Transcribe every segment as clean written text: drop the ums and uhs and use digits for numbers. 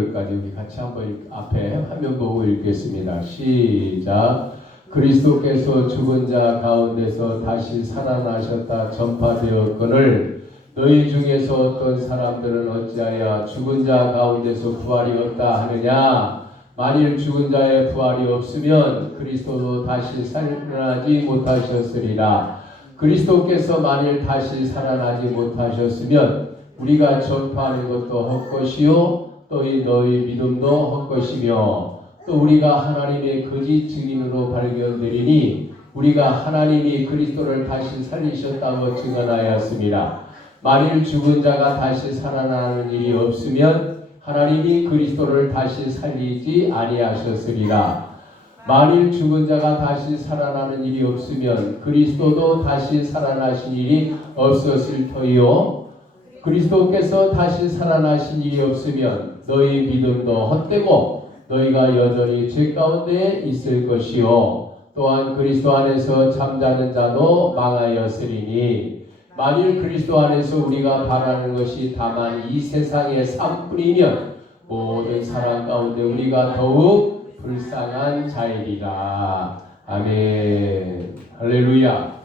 5절까지 우리 같이 한번 앞에 화면 보고 읽겠습니다. 시작. 그리스도께서 죽은 자 가운데서 다시 살아나셨다 전파되었거늘 너희 중에서 어떤 사람들은 어찌하여 죽은 자 가운데서 부활이 없다 하느냐. 만일 죽은 자의 부활이 없으면 그리스도도 다시 살아나지 못하셨으리라. 그리스도께서 만일 다시 살아나지 못하셨으면 우리가 전파하는 것도 헛것이요 또 너희 믿음도 헛것이며 또 우리가 하나님의 거짓 증인으로 발견되리니 우리가 하나님이 그리스도를 다시 살리셨다고 증언하였습니다. 만일 죽은 자가 다시 살아나는 일이 없으면 하나님이 그리스도를 다시 살리지 아니하셨으리라. 만일 죽은 자가 다시 살아나는 일이 없으면 그리스도도 다시 살아나신 일이 없었을 터이요 그리스도께서 다시 살아나신 일이 없으면 너희 믿음도 헛되고 너희가 여전히 죄 가운데 있을 것이요 또한 그리스도 안에서 잠자는 자도 망하였으리니 만일 그리스도 안에서 우리가 바라는 것이 다만 이 세상의 삶뿐이면 모든 사람 가운데 우리가 더욱 불쌍한 자이리라. 아멘. 할렐루야.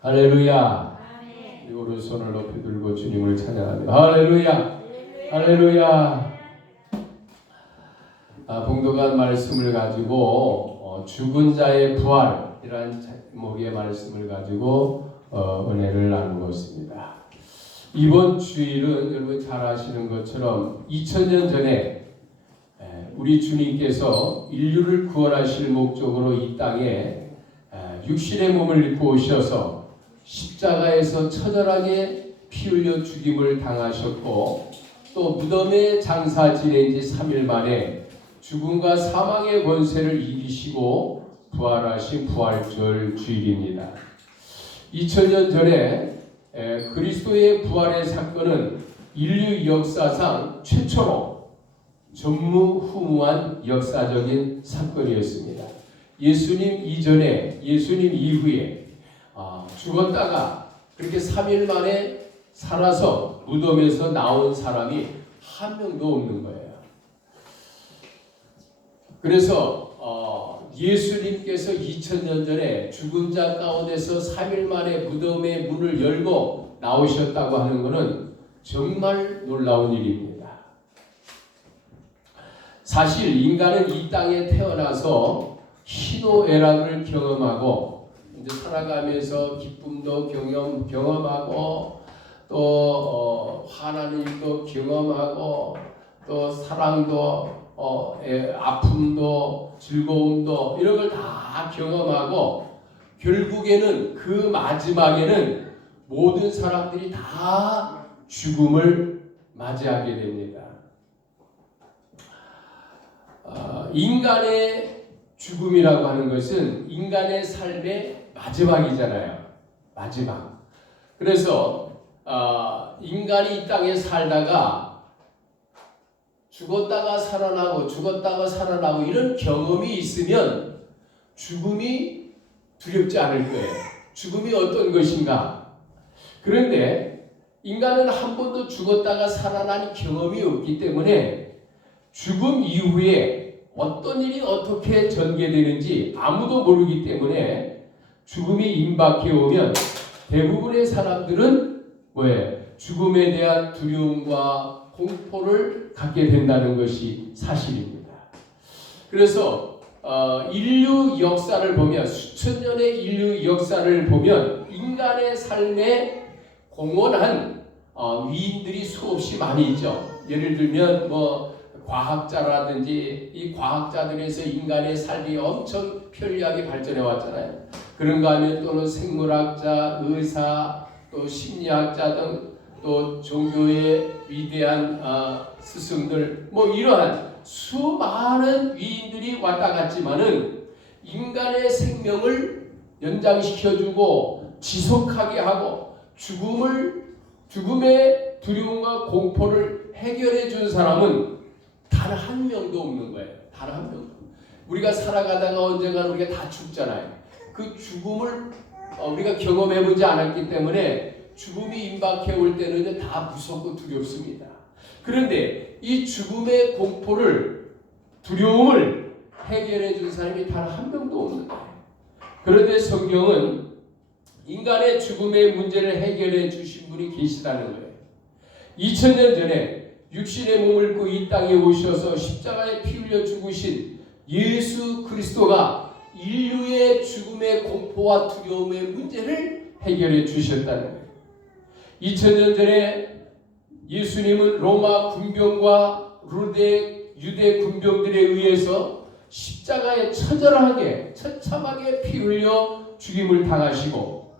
할렐루야. 오른손을 높이 들고 주님을 찬양합니다. 할렐루야. 할렐루야. 봉독한 말씀을 가지고 죽은 자의 부활이라는 제목의 말씀을 가지고 은혜를 나누고 있습니다. 이번 주일은 여러분 잘 아시는 것처럼 2000년 전에 우리 주님께서 인류를 구원하실 목적으로 이 땅에 육신의 몸을 입고 오셔서 십자가에서 처절하게 피 흘려 죽임을 당하셨고 또 무덤에 장사 지낸 지 3일 만에 죽음과 사망의 권세를 이기시고 부활하신 부활절 주일입니다. 2000년 전에 그리스도의 부활의 사건은 인류 역사상 최초로 전무후무한 역사적인 사건이었습니다. 예수님 이전에 예수님 이후에 죽었다가 그렇게 3일 만에 살아서 무덤에서 나온 사람이 한 명도 없는 거예요. 그래서 예수님께서 2000년 전에 죽은 자 가운데서 3일 만에 무덤의 문을 열고 나오셨다고 하는 것은 정말 놀라운 일입니다. 사실 인간은 이 땅에 태어나서 희노애락을 경험하고 이제 살아가면서 기쁨도 경험하고 또 화나는 일도 경험하고 또 사랑도 아픔도 즐거움도 이런 걸 다 경험하고 결국에는 그 마지막에는 모든 사람들이 다 죽음을 맞이하게 됩니다. 인간의 죽음이라고 하는 것은 인간의 삶의 마지막이잖아요. 마지막. 그래서 인간이 이 땅에 살다가 죽었다가 살아나고 이런 경험이 있으면 죽음이 두렵지 않을 거예요. 죽음이 어떤 것인가? 그런데 인간은 한 번도 죽었다가 살아난 경험이 없기 때문에 죽음 이후에 어떤 일이 어떻게 전개되는지 아무도 모르기 때문에 죽음이 임박해 오면 대부분의 사람들은 죽음에 대한 두려움과 공포를 갖게 된다는 것이 사실입니다. 그래서 인류 역사를 보면 수천 년의 인류 역사를 보면 인간의 삶에 공헌한 위인들이 수없이 많이 있죠. 예를 들면 과학자라든지 이 과학자들에서 인간의 삶이 엄청 편리하게 발전해 왔잖아요. 그런가 하면 또는 생물학자, 의사, 또 심리학자 등 또 종교의 위대한 스승들 이러한 수많은 위인들이 왔다 갔지만은 인간의 생명을 연장시켜주고 지속하게 하고 죽음의 두려움과 공포를 해결해 준 사람은 단 한 명도 없는 거예요. 단 한 명도. 우리가 살아가다가 언젠가 우리가 다 죽잖아요. 그 죽음을 우리가 경험해보지 않았기 때문에 죽음이 임박해 올 때는 다 무섭고 두렵습니다. 그런데 이 죽음의 공포를, 두려움을 해결해 준 사람이 단 한 명도 없는 거예요. 그런데 성경은 인간의 죽음의 문제를 해결해 주신 분이 계시다는 거예요. 2000년 전에 육신의 몸을 입고 이 땅에 오셔서 십자가에 피 흘려 죽으신 예수 그리스도가 인류의 죽음의 공포와 두려움의 문제를 해결해 주셨다는 거예요. 2000년 전에 예수님은 로마 군병과 유대 군병들에 의해서 십자가에 처절하게 처참하게 피 흘려 죽임을 당하시고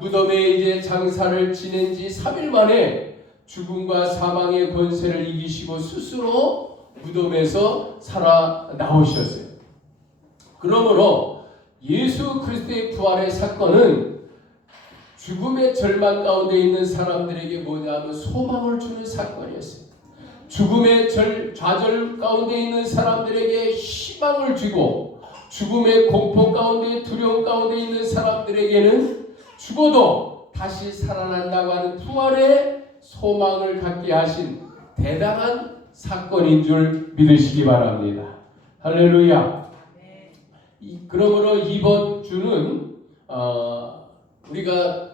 무덤에 이제 장사를 지낸 지 3일 만에 죽음과 사망의 권세를 이기시고 스스로 무덤에서 살아나오셨어요. 그러므로 예수 그리스도의 부활의 사건은 죽음의 절망 가운데 있는 사람들에게 뭐냐면 소망을 주는 사건이었어요. 죽음의 좌절 가운데 있는 사람들에게 희망을 주고, 죽음의 공포 가운데 두려움 가운데 있는 사람들에게는 죽어도 다시 살아난다고 하는 부활의 소망을 갖게 하신 대단한 사건인 줄 믿으시기 바랍니다. 할렐루야. 그러므로 이번 주는 우리가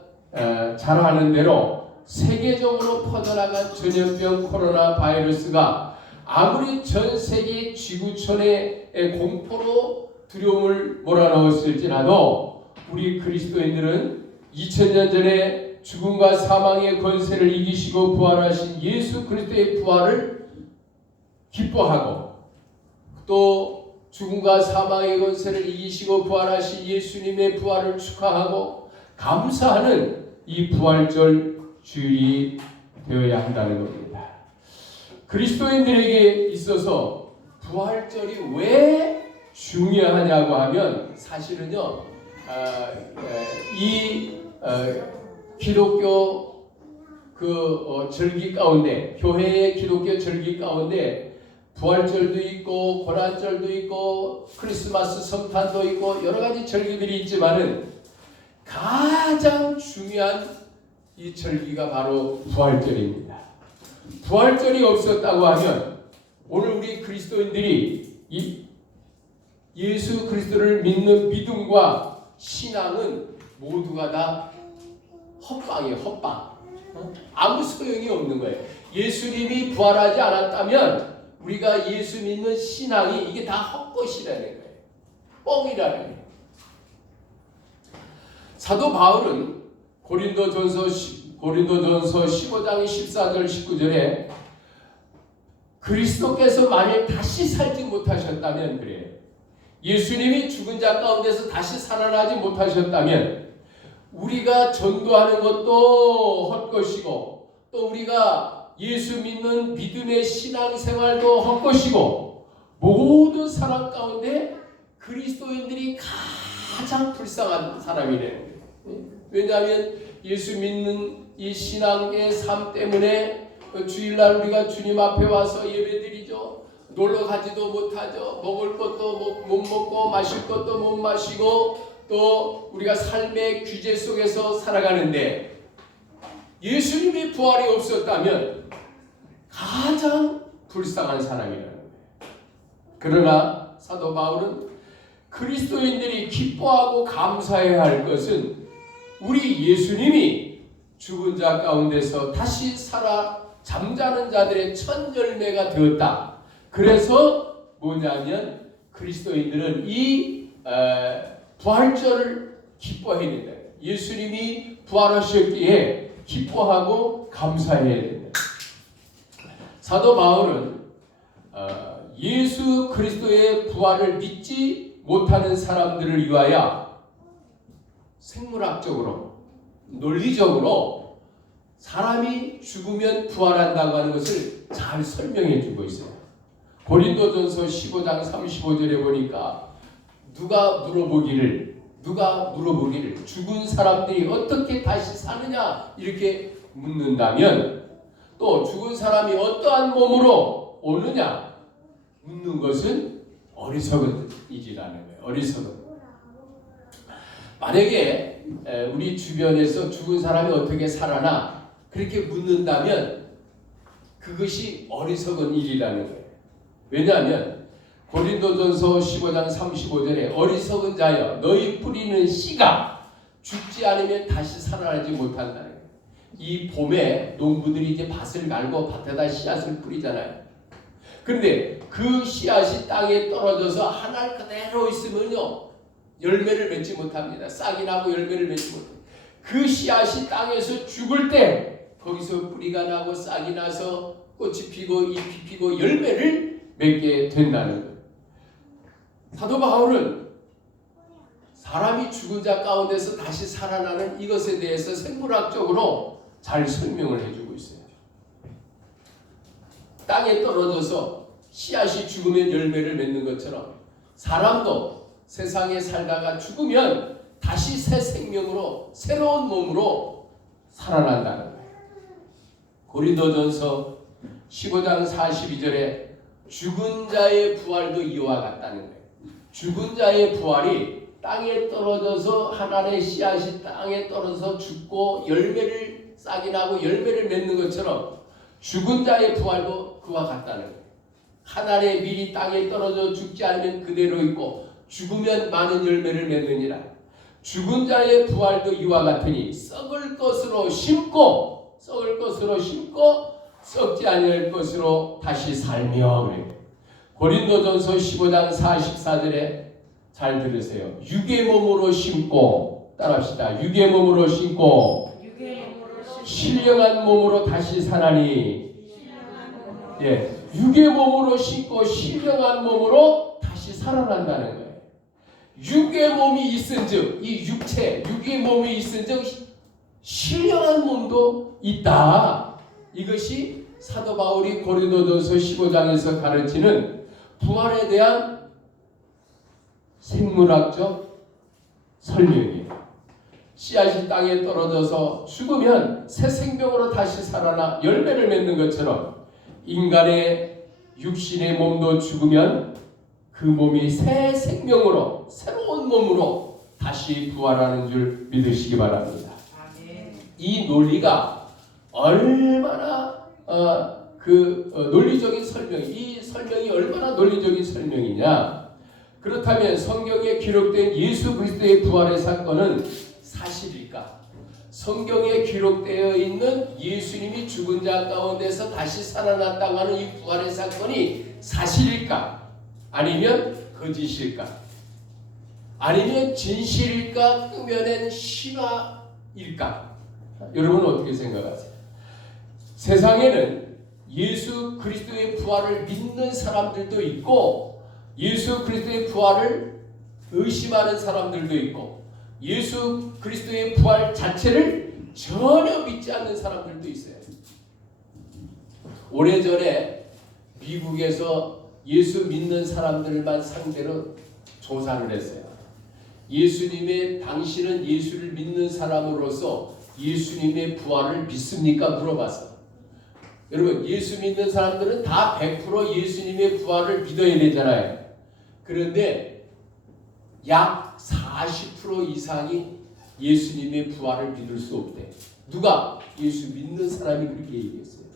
잘 아는 대로 세계적으로 퍼져나간 전염병 코로나 바이러스가 아무리 전 세계 지구촌의 공포로 두려움을 몰아넣었을지라도 우리 그리스도인들은 2000년 전에 죽음과 사망의 권세를 이기시고 부활하신 예수 그리스도의 부활을 기뻐하고, 또 죽음과 사망의 권세를 이기시고 부활하신 예수님의 부활을 축하하고 감사하는 이 부활절 주일이 되어야 한다는 겁니다. 그리스도인들에게 있어서 부활절이 왜 중요하냐고 하면 사실은요, 기독교 절기 가운데, 교회의 기독교 절기 가운데 부활절도 있고 고난절도 있고 크리스마스 성탄도 있고 여러 가지 절기들이 있지만은 가장 중요한 이 절기가 바로 부활절입니다. 부활절이 없었다고 하면 오늘 우리 그리스도인들이 이 예수 그리스도를 믿는 믿음과 신앙은 모두가 다 헛방이에요. 헛방. 아무 소용이 없는 거예요. 예수님이 부활하지 않았다면 우리가 예수 믿는 신앙이 이게 다 헛것이라는 거예요. 뻥이라는 거예요. 사도 바울은 고린도전서 15장 14절 19절에 그리스도께서 만일 다시 살지 못하셨다면, 그래요. 예수님이 죽은 자 가운데서 다시 살아나지 못하셨다면 우리가 전도하는 것도 헛것이고, 또 우리가 예수 믿는 믿음의 신앙생활도 헛것이고, 모든 사람 가운데 그리스도인들이 가장 불쌍한 사람이래요. 왜냐하면 예수 믿는 이 신앙의 삶 때문에 주일날 우리가 주님 앞에 와서 예배드리죠. 놀러 가지도 못하죠. 먹을 것도 못 먹고 마실 것도 못 마시고, 또 우리가 삶의 규제 속에서 살아가는데 예수님의 부활이 없었다면 가장 불쌍한 사람이라는 거예요. 그러나 사도 바울은 그리스도인들이 기뻐하고 감사해야 할 것은 우리 예수님이 죽은 자 가운데서 다시 살아 잠자는 자들의 첫 열매가 되었다. 그래서 뭐냐면 그리스도인들은 이 부활절을 기뻐해야 된다. 예수님이 부활하셨기에 기뻐하고 감사해야 된다. 사도 바울은 예수 그리스도의 부활을 믿지 못하는 사람들을 위하여 생물학적으로, 논리적으로 사람이 죽으면 부활한다고 하는 것을 잘 설명해 주고 있어요. 고린도전서 15장 35절에 보니까 누가 물어보기를 죽은 사람들이 어떻게 다시 사느냐 이렇게 묻는다면, 또 죽은 사람이 어떠한 몸으로 오느냐 묻는 것은 어리석은 이지라는 거예요. 어리석은. 만약에 우리 주변에서 죽은 사람이 어떻게 살아나 그렇게 묻는다면 그것이 어리석은 일이라는 거예요. 왜냐하면 고린도전서 15장 35절에 어리석은 자여 너희 뿌리는 씨가 죽지 않으면 다시 살아나지 못한다는 거예요. 이 봄에 농부들이 이제 밭을 갈고 밭에다 씨앗을 뿌리잖아요. 그런데 그 씨앗이 땅에 떨어져서 한 알 그대로 있으면요 열매를 맺지 못합니다. 싹이 나고 열매를 맺지 못해요. 그 씨앗이 땅에서 죽을 때 거기서 뿌리가 나고 싹이 나서 꽃이 피고 잎이 피고 열매를 맺게 된다는 거예요. 사도 바울은 사람이 죽은 자 가운데서 다시 살아나는 이것에 대해서 생물학적으로 잘 설명을 해주고 있어요. 땅에 떨어져서 씨앗이 죽으면 열매를 맺는 것처럼 사람도 세상에 살다가 죽으면 다시 새 생명으로 새로운 몸으로 살아난다는 거예요. 고린도전서 15장 42절에 죽은 자의 부활도 이와 같다는 거예요. 죽은 자의 부활이 땅에 떨어져서 하나의 씨앗이 땅에 떨어져서 죽고 열매를 싹이 나고 열매를 맺는 것처럼 죽은 자의 부활도 그와 같다는 거예요. 하나의 밀이 땅에 떨어져 죽지 않으면 그대로 있고 죽으면 많은 열매를 맺느니라. 죽은 자의 부활도 이와 같으니 썩을 것으로 심고 썩지 아니할 것으로 다시 살며. 고린도전서 15장 44절에 잘 들으세요. 육의 몸으로 심고, 따라합시다. 육의 몸으로 심고 신령한 몸으로 다시 사나니. 예, 육의 몸으로 심고 신령한 몸으로 다시 살아난다는 거예요. 육의 몸이 있은즉, 이 육체, 육의 몸이 있은즉 신령한 몸도 있다. 이것이 사도 바울이 고린도전서 15장에서 가르치는 부활에 대한 생물학적 설명이에요. 씨앗이 땅에 떨어져서 죽으면 새 생명으로 다시 살아나 열매를 맺는 것처럼 인간의 육신의 몸도 죽으면 그 몸이 새 생명으로 새로운 몸으로 다시 부활하는 줄 믿으시기 바랍니다. 이 논리가 얼마나 논리적인 설명, 이 설명이 얼마나 논리적인 설명이냐? 그렇다면 성경에 기록된 예수 그리스도의 부활의 사건은 사실일까? 성경에 기록되어 있는 예수님이 죽은 자 가운데서 다시 살아났다고 하는 이 부활의 사건이 사실일까? 아니면 거짓일까? 아니면 진실일까? 꾸며낸 신화일까? 여러분은 어떻게 생각하세요? 세상에는 예수 그리스도의 부활을 믿는 사람들도 있고 예수 그리스도의 부활을 의심하는 사람들도 있고 예수 그리스도의 부활 자체를 전혀 믿지 않는 사람들도 있어요. 오래전에 미국에서 예수 믿는 사람들만 상대로 조사를 했어요. 당신은 예수를 믿는 사람으로서 예수님의 부활을 믿습니까? 물어봤어. 여러분, 예수 믿는 사람들은 다 100% 예수님의 부활을 믿어야 되잖아요. 그런데 약 40% 이상이 예수님의 부활을 믿을 수 없대. 누가? 예수 믿는 사람이 그렇게 얘기했어요.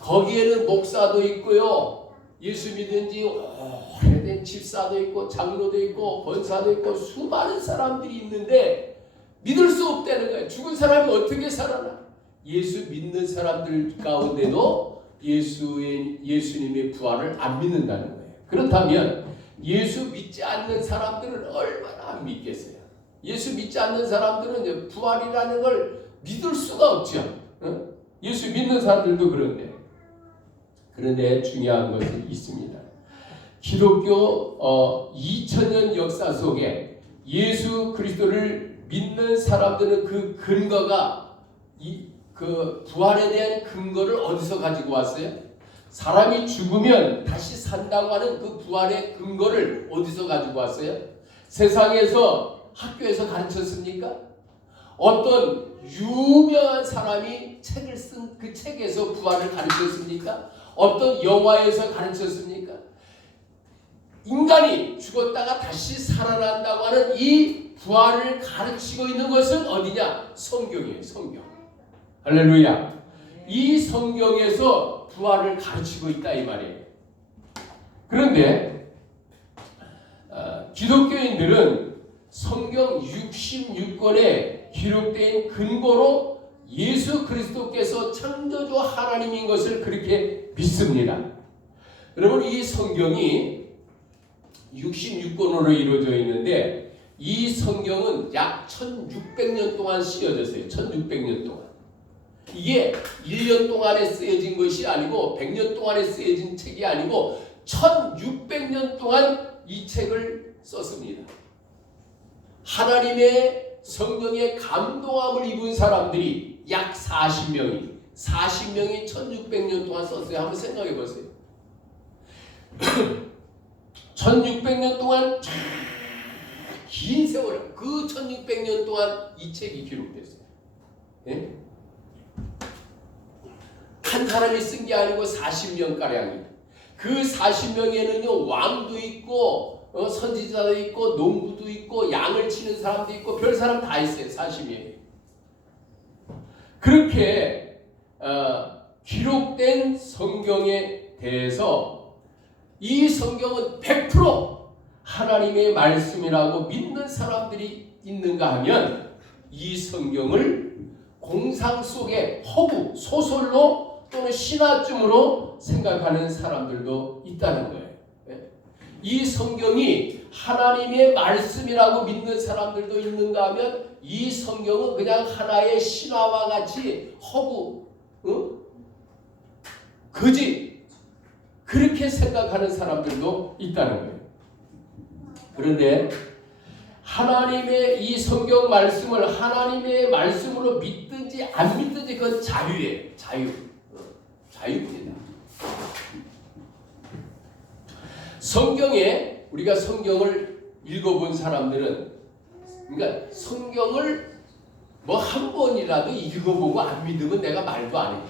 거기에는 목사도 있고요. 예수 믿은 지 오래된 집사도 있고 장로도 있고 권사도 있고 수많은 사람들이 있는데 믿을 수 없다는 거예요. 죽은 사람이 어떻게 살아나? 예수 믿는 사람들 가운데도 예수님의 부활을 안 믿는다는 거예요. 그렇다면 예수 믿지 않는 사람들은 얼마나 안 믿겠어요? 예수 믿지 않는 사람들은 부활이라는 걸 믿을 수가 없죠. 예수 믿는 사람들도 그런데 중요한 것이 있습니다. 기독교 2000년 역사 속에 예수 그리스도를 믿는 사람들은 그 근거가 그 부활에 대한 근거를 어디서 가지고 왔어요? 사람이 죽으면 다시 산다고 하는 그 부활의 근거를 어디서 가지고 왔어요? 세상에서 학교에서 가르쳤습니까? 어떤 유명한 사람이 책을 쓴 그 책에서 부활을 가르쳤습니까? 어떤 영화에서 가르쳤습니까? 인간이 죽었다가 다시 살아난다고 하는 이 부활을 가르치고 있는 것은 어디냐? 성경이에요. 성경. 할렐루야. 이 성경에서 부활을 가르치고 있다 이 말이에요. 그런데 기독교인들은 성경 66권에 기록된 근거로 예수 그리스도께서 창조주 하나님인 것을 그렇게 믿습니다. 여러분, 이 성경이 66권으로 이루어져 있는데 이 성경은 약 1600년 동안 쓰여졌어요. 1600년 동안. 이게 1년 동안에 쓰여진 것이 아니고 100년 동안에 쓰여진 책이 아니고 1600년 동안 이 책을 썼습니다. 하나님의 성령의 감동함을 입은 사람들이 약 40명이 1600년 동안 썼어요. 한번 생각해 보세요. 1600년 동안 긴 세월, 그 1600년 동안 이 책이 기록됐어요. 예? 한 사람이 쓴 게 아니고 40명가량이. 그 40명에는요 왕도 있고 선지자도 있고 농부도 있고 양을 치는 사람도 있고 별 사람 다 있어요. 40명이. 그렇게 기록된 성경에 대해서 이 성경은 100% 하나님의 말씀이라고 믿는 사람들이 있는가 하면 이 성경을 공상 속의 허구, 소설로 또는 신화쯤으로 생각하는 사람들도 있다는 거예요. 이 성경이 하나님의 말씀이라고 믿는 사람들도 있는가 하면 이 성경은 그냥 하나의 신화와 같이 허구, 거짓, 그렇게 생각하는 사람들도 있다는 거예요. 그런데 하나님의 이 성경 말씀을 하나님의 말씀으로 믿든지 안 믿든지 그건 자유예요. 자유입니다. 성경에 우리가 성경을 읽어본 사람들은 그러니까 성경을 뭐 한 번이라도 읽어보고 안 믿으면 내가 말도 안 해.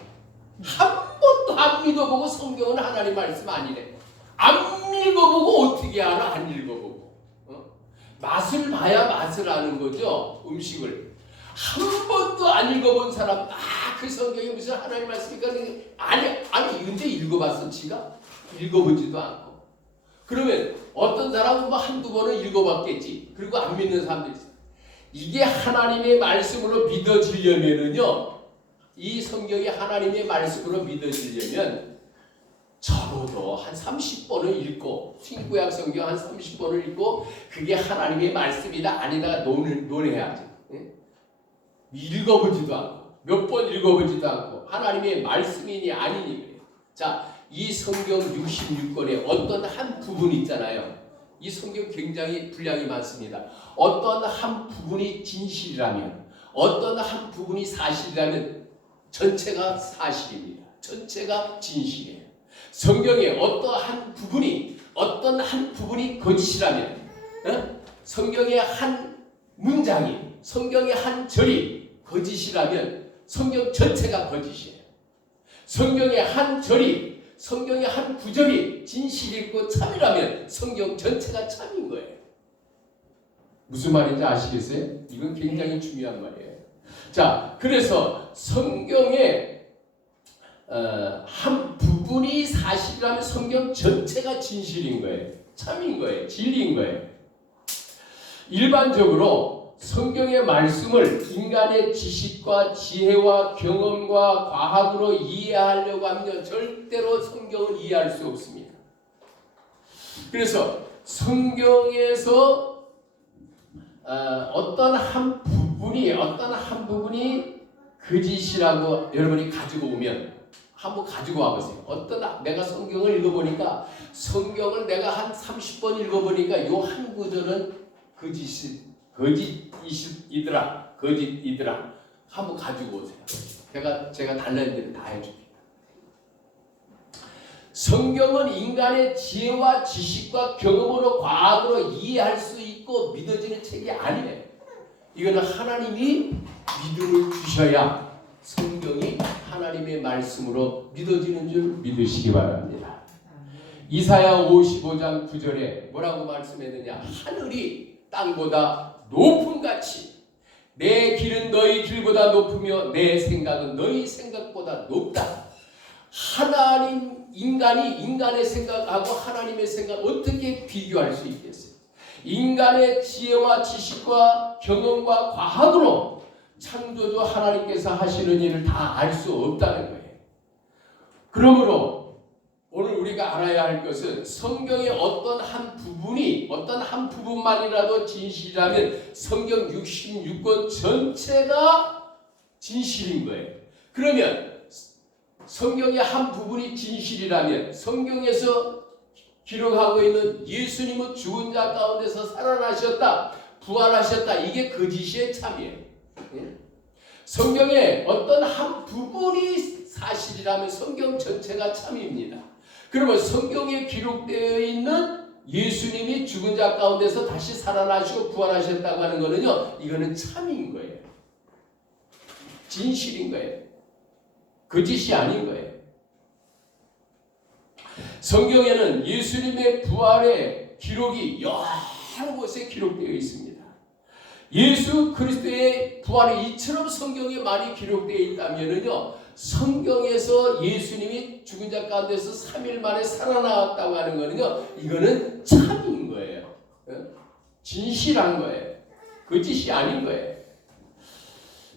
한 번도 안 믿어보고 성경은 하나님 말씀 아니래. 안 읽어보고 어떻게 알아? 안 읽어보고. 맛을 봐야 맛을 아는 거죠. 음식을. 한 번도 안 읽어본 사람, 그 성경이 무슨 하나님 말씀이니까 아니 언제 읽어봤어 지가? 읽어보지도 않고. 그러면 어떤 사람은 뭐 한두 번은 읽어봤겠지. 그리고 안 믿는 사람도 있어요. 이게 하나님의 말씀으로 믿어지려면은요, 이 성경이 하나님의 말씀으로 믿어지려면 적어도 한 30번을 읽고, 신구약 성경 한 30번을 읽고, 그게 하나님의 말씀이다 아니다 논해야지. 읽어보지도 않고, 몇 번 읽어보지도 않고, 하나님의 말씀이니 아니니 그래요. 자, 이 성경 66권에 어떤 한 부분 있잖아요. 이 성경 굉장히 분량이 많습니다. 어떤 한 부분이 진실이라면, 어떤 한 부분이 사실이라면 전체가 사실입니다. 전체가 진실이에요. 성경의 어떤 한 부분이 거짓이라면, 성경의 한 문장이, 성경의 한 절이 거짓이라면 성경 전체가 거짓이에요. 성경의 한 절이, 성경의 한 구절이 진실이고 참이라면 성경 전체가 참인 거예요. 무슨 말인지 아시겠어요? 이건 굉장히 중요한 말이에요. 자, 그래서 성경의 한 부분이 사실이라면 성경 전체가 진실인 거예요. 참인 거예요. 진리인 거예요. 일반적으로 성경의 말씀을 인간의 지식과 지혜와 경험과 과학으로 이해하려고 하면 절대로 성경을 이해할 수 없습니다. 그래서 성경에서 어떤 한 부분이 거짓이라고 여러분이 가지고 오면 한번 가지고 와보세요. 내가 성경을 읽어보니까 성경을 내가 한 30번 읽어보니까 요 한 구절은 거짓이더라. 한번 가지고 오세요. 제가 달라는 대로 다 해줄게요. 성경은 인간의 지혜와 지식과 경험으로 과학으로 이해할 수 있고 믿어지는 책이 아니에요. 이거는 하나님이 믿음을 주셔야 성경이 하나님의 말씀으로 믿어지는 줄 믿으시기 바랍니다. 이사야 55장 9절에 뭐라고 말씀했느냐? 하늘이 땅보다 높은 같이 내 길은 너희 길보다 높으며 내 생각은 너희 생각보다 높다. 하나님, 인간이 인간의 생각하고 하나님의 생각 어떻게 비교할 수 있겠어요? 인간의 지혜와 지식과 경험과 과학으로 창조주 하나님께서 하시는 일을 다 알 수 없다는 거예요. 그러므로 오늘 우리가 알아야 할 것은 성경의 어떤 한 부분만이라도 진실이라면 성경 66권 전체가 진실인 거예요. 그러면 성경의 한 부분이 진실이라면 성경에서 기록하고 있는 예수님은 죽은 자 가운데서 살아나셨다, 부활하셨다, 이게 거짓의 참이에요. 성경의 어떤 한 부분이 사실이라면 성경 전체가 참입니다. 그러면 성경에 기록되어 있는 예수님이 죽은 자 가운데서 다시 살아나시고 부활하셨다고 하는 것은요, 이거는 참인 거예요. 진실인 거예요. 거짓이 아닌 거예요. 성경에는 예수님의 부활의 기록이 여러 곳에 기록되어 있습니다. 예수 그리스도의 부활이 이처럼 성경에 많이 기록되어 있다면요, 성경에서 예수님이 죽은 자 가운데서 3일 만에 살아나왔다고 하는 거는요, 이거는 참인 거예요. 진실한 거예요. 거짓이 아닌 거예요.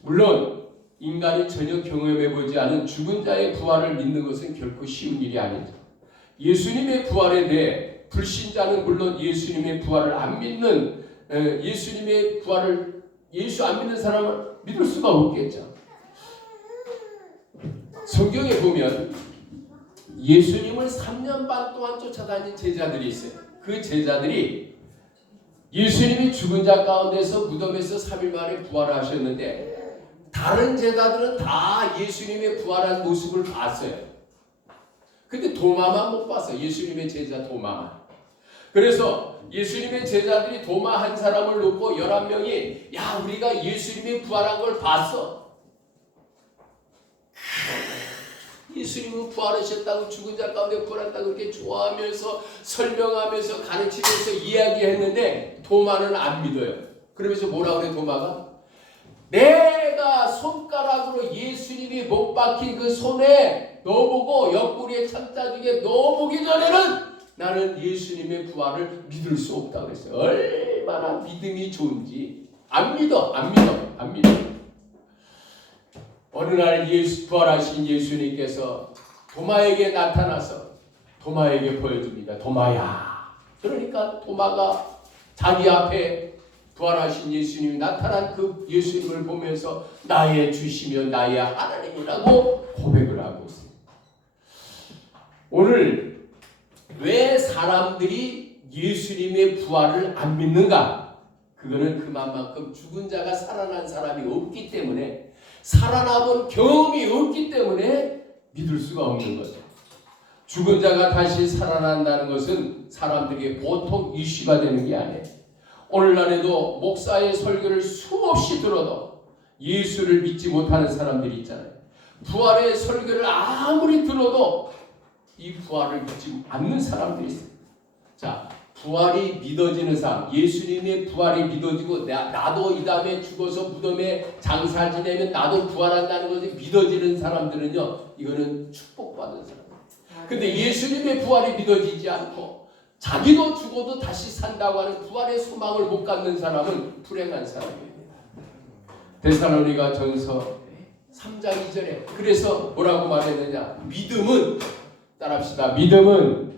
물론 인간이 전혀 경험해보지 않은 죽은 자의 부활을 믿는 것은 결코 쉬운 일이 아니죠. 예수님의 부활에 대해 불신자는 물론 예수님의 부활을 안 믿는, 예수님의 부활을 예수 안 믿는 사람을 믿을 수가 없겠죠. 성경에 보면 예수님을 3년 반 동안 쫓아다닌 제자들이 있어요. 그 제자들이 예수님이 죽은 자 가운데서 무덤에서 3일 만에 부활하셨는데 다른 제자들은 다 예수님의 부활한 모습을 봤어요. 근데 도마만 못 봤어요. 예수님의 제자 도마만. 그래서 예수님의 제자들이 도마 한 사람을 놓고 11명이 야, 우리가 예수님이 부활한 걸 봤어. 예수님은 부활하셨다고, 죽은 자 가운데 부활했다고 이렇게 좋아하면서 설명하면서 가르치면서 이야기했는데 도마는 안 믿어요. 그러면서 뭐라 그래 도마가? 내가 손가락으로 예수님이 못 박힌 그 손에 넣어보고 옆구리에 창자중에 넣어보기 전에는 나는 예수님의 부활을 믿을 수 없다고 그랬어요. 얼마나 믿음이 좋은지. 안 믿어. 어느 날 부활하신 예수님께서 도마에게 나타나서 도마에게 보여줍니다. 도마야. 그러니까 도마가 자기 앞에 부활하신 예수님이 나타난 그 예수님을 보면서 나의 주시며 나의 하나님이라고 고백을 하고 있습니다. 오늘 왜 사람들이 예수님의 부활을 안 믿는가? 그거는 그만큼 죽은 자가 살아난 사람이 없기 때문에, 살아남은 경험이 없기 때문에 믿을 수가 없는 거죠. 죽은 자가 다시 살아난다는 것은 사람들에게 보통 이슈가 되는 게 아니에요. 오늘날에도 목사의 설교를 수없이 들어도 예수를 믿지 못하는 사람들이 있잖아요. 부활의 설교를 아무리 들어도 이 부활을 믿지 않는 사람들이 있어요. 자, 부활이 믿어지는 사람, 예수님의 부활이 믿어지고 나도 이 다음에 죽어서 무덤에 장사 지내면 나도 부활한다는 것이 믿어지는 사람들은요, 이거는 축복받은 사람이에요. 근데 예수님의 부활이 믿어지지 않고 자기도 죽어도 다시 산다고 하는 부활의 소망을 못 갖는 사람은 불행한 사람입니다. 데살로니가 전서 3장 2절에 그래서 뭐라고 말했느냐? 믿음은, 따라합시다. 믿음은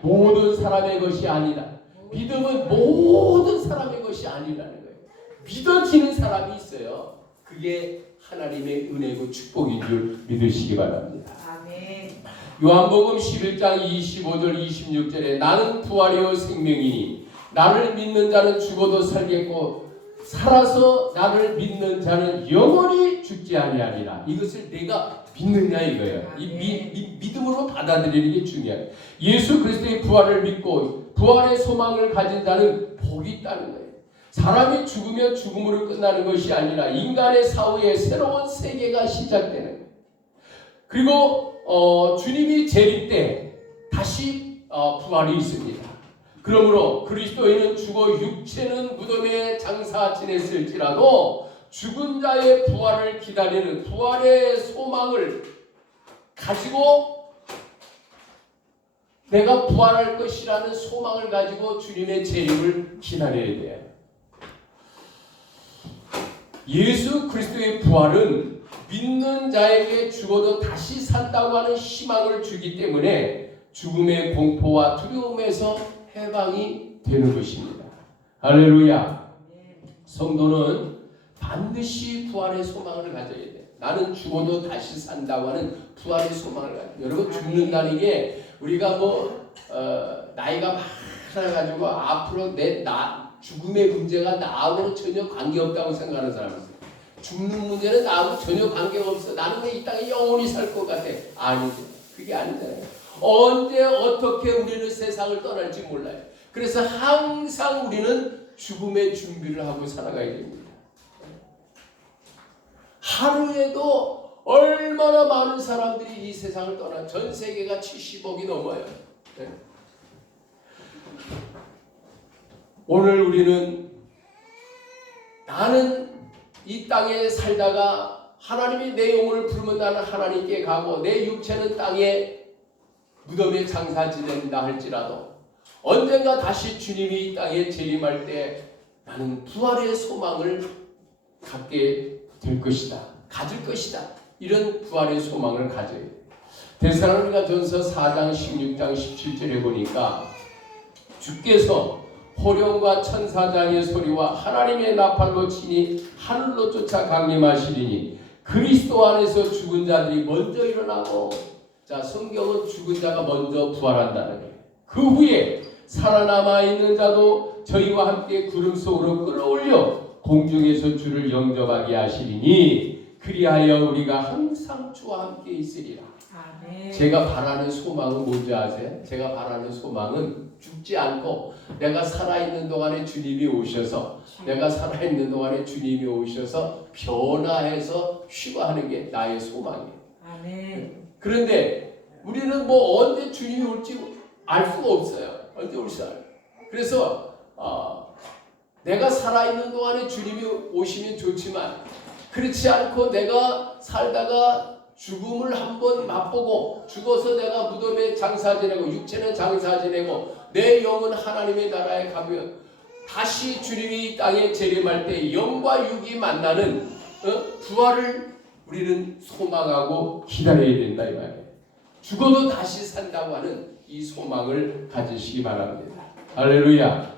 모든 사람의 것이 아니다. 믿음은 모든 사람의 것이 아니라는 거예요. 믿어지는 사람이 있어요. 그게 하나님의 은혜고 축복인 줄 믿으시기 바랍니다. 아멘. 요한복음 11장 25절 26절에 나는 부활이요 생명이니 나를 믿는 자는 죽어도 살겠고 살아서 나를 믿는 자는 영원히 죽지 아니하리라. 이것을 내가 믿느냐 이거예요. 이 믿음으로 받아들이는 게 중요해요. 예수 그리스도의 부활을 믿고 부활의 소망을 가진 자는 복이 있다는 거예요. 사람이 죽으면 죽음으로 끝나는 것이 아니라 인간의 사후에 새로운 세계가 시작되는 거예요. 그리고 주님이 재림 때 다시 부활이 있습니다. 그러므로 그리스도인은 죽어 육체는 무덤에 장사 지냈을지라도 죽은 자의 부활을 기다리는 부활의 소망을 가지고 내가 부활할 것이라는 소망을 가지고 주님의 재림을 기다려야 돼요. 예수 그리스도의 부활은 믿는 자에게 죽어도 다시 산다고 하는 희망을 주기 때문에 죽음의 공포와 두려움에서 해방이 되는 것입니다. 할렐루야. 성도는 반드시 부활의 소망을 가져야 돼. 나는 죽어도 다시 산다고 하는 부활의 소망을 가져. 여러분, 죽는다는 게 우리가 나이가 많아가지고 앞으로 죽음의 문제가 나하고는 전혀 관계없다고 생각하는 사람이 있어요. 죽는 문제는 나하고 전혀 관계가 없어. 나는 왜 이 땅에 영원히 살 것 같아. 아니죠. 그게 아니잖아요. 언제 어떻게 우리는 세상을 떠날지 몰라요. 그래서 항상 우리는 죽음의 준비를 하고 살아가야 됩니다. 하루에도 얼마나 많은 사람들이 이 세상을 떠나, 전 세계가 70억이 넘어요. 네. 오늘 우리는 나는 이 땅에 살다가 하나님이 내 영혼을 부르면 나는 하나님께 가고 내 육체는 땅에 무덤에 장사 지낸다 할지라도 언젠가 다시 주님이 이 땅에 재림할 때 나는 부활의 소망을 갖게 될 것이다. 가질 것이다. 이런 부활의 소망을 가져야 돼. 데살로니가전서 4장 16장 17절에 보니까 주께서 호령과 천사장의 소리와 하나님의 나팔로 치니 하늘로 쫓아 강림하시리니 그리스도 안에서 죽은 자들이 먼저 일어나고, 자, 성경은 죽은 자가 먼저 부활한다는 거예요. 그 후에 살아남아 있는 자도 저희와 함께 구름 속으로 끌어올려 공중에서 주를 영접하게 하시리니 그리하여 우리가 항상 주와 함께 있으리라. 아멘. 제가 바라는 소망은 뭔지 아세요? 제가 바라는 소망은 죽지 않고 내가 살아있는 동안에 주님이 오셔서 변화해서 쉬고 하는 게 나의 소망이에요. 아멘. 그런데 우리는 언제 주님이 올지 알 수가 없어요. 언제 올지 알아요. 그래서 내가 살아있는 동안에 주님이 오시면 좋지만 그렇지 않고 내가 살다가 죽음을 한번 맛보고 죽어서 내가 무덤에 장사 지내고 육체는 장사 지내고 내 영은 하나님의 나라에 가면 다시 주님이 이 땅에 재림할 때 영과 육이 만나는 부활을 우리는 소망하고 기다려야 된다 이 말이에요. 죽어도 다시 산다고 하는 이 소망을 가지시기 바랍니다. 할렐루야.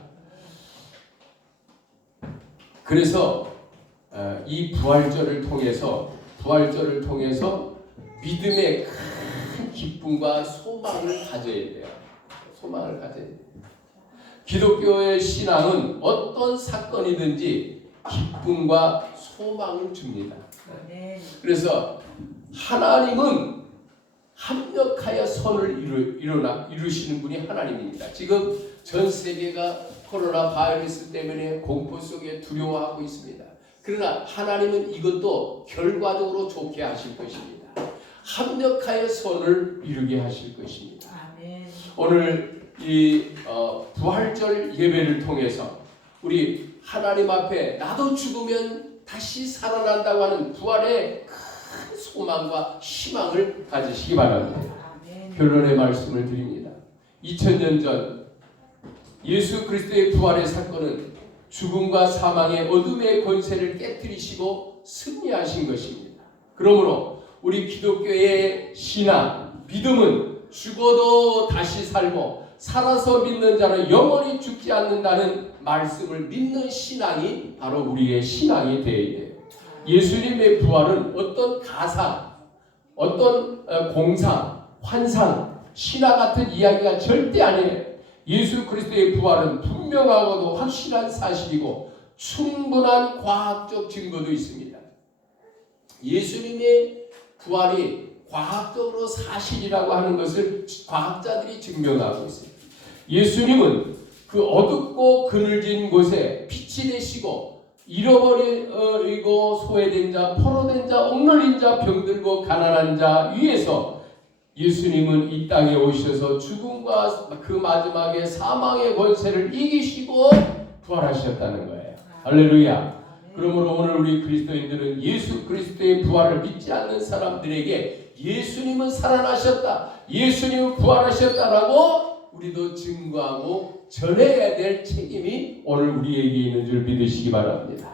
그래서 이 부활절을 통해서 믿음의 큰 기쁨과 소망을 가져야 돼요. 소망을 가져야 돼요. 기독교의 신앙은 어떤 사건이든지 기쁨과 소망을 줍니다. 그래서 하나님은 합력하여 선을 이루시는 분이 하나님입니다. 지금 전 세계가 코로나 바이러스 때문에 공포 속에 두려워하고 있습니다. 그러나 하나님은 이것도 결과적으로 좋게 하실 것입니다. 합력하여 선을 이루게 하실 것입니다. 아멘. 오늘 이 부활절 예배를 통해서 우리 하나님 앞에 나도 죽으면 다시 살아난다고 하는 부활의 큰 소망과 희망을 가지시기 바랍니다. 아멘. 결론의 말씀을 드립니다. 2000년 전 예수 그리스도의 부활의 사건은 죽음과 사망의 어둠의 권세를 깨뜨리시고 승리하신 것입니다. 그러므로 우리 기독교의 신앙, 믿음은 죽어도 다시 살고 살아서 믿는 자는 영원히 죽지 않는다는 말씀을 믿는 신앙이 바로 우리의 신앙이 되어야 돼요. 예수님의 부활은 어떤 가상, 어떤 공상, 환상, 신화 같은 이야기가 절대 아니에요. 예수 그리스도의 부활은 분명하고도 확실한 사실이고 충분한 과학적 증거도 있습니다. 예수님의 부활이 과학적으로 사실이라고 하는 것을 과학자들이 증명하고 있습니다. 예수님은 그 어둡고 그늘진 곳에 빛이 되시고 잃어버리고 소외된 자, 포로된 자, 억눌린 자, 병들고 가난한 자 위에서 예수님은 이 땅에 오셔서 죽음과 그 마지막에 사망의 권세를 이기시고 부활하셨다는 거예요. 할렐루야. 그러므로 오늘 우리 그리스도인들은 예수 그리스도의 부활을 믿지 않는 사람들에게 예수님은 살아나셨다, 예수님은 부활하셨다라고 우리도 증거하고 전해야 될 책임이 오늘 우리에게 있는 줄 믿으시기 바랍니다.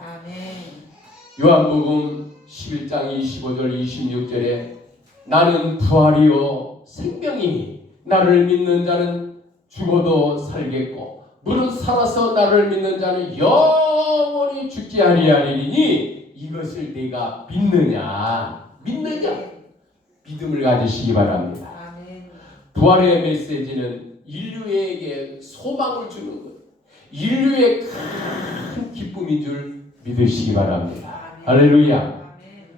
요한복음 11장 25절 26절에 나는 부활이요 생명이니 나를 믿는 자는 죽어도 살겠고 무릇 살아서 나를 믿는 자는 영원히 죽지 아니하리니 이것을 네가 믿느냐? 믿음을 가지시기 바랍니다. 부활의 메시지는 인류에게 소망을 주는 것, 인류의 큰 기쁨인 줄 믿으시기 바랍니다. 할렐루야.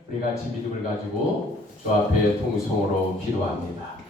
우리 같이 믿음을 가지고 주 앞에 통성으로 기도합니다.